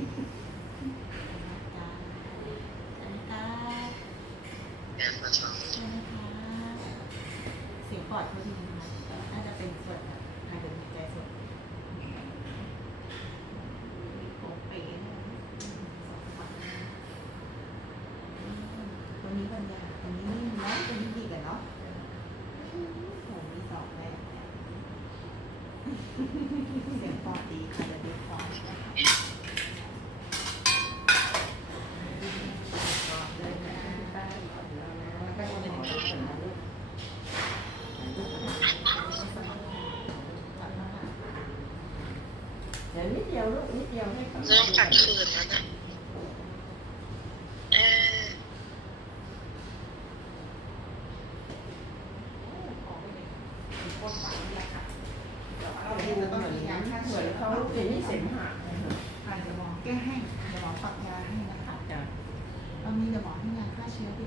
เสียงปอดเขาดีนะน่าจะเป็นส่วนแบบอาจจะมีใจส่วนโอเปนตัวนี้คนยาตัวนี้นิ่มนะตัวนี้กันเนาะโหมีสองแบบ เดี๋ยวนิดเดียวลูกนิดเดียวให้เขาเริ่มขัดขืนแล้วนะเออเราเห็นแล้วต้องมีการฆ่าเหมืเชื้อนเขาเป็นนี่เสมหะอาจจะหมอแก้ให้เดี๋ยวหมอปรับยาให้นะคะจ้ะตอนนี้เดี๋ยวหมอให้ยาฆ่าเชื้อไป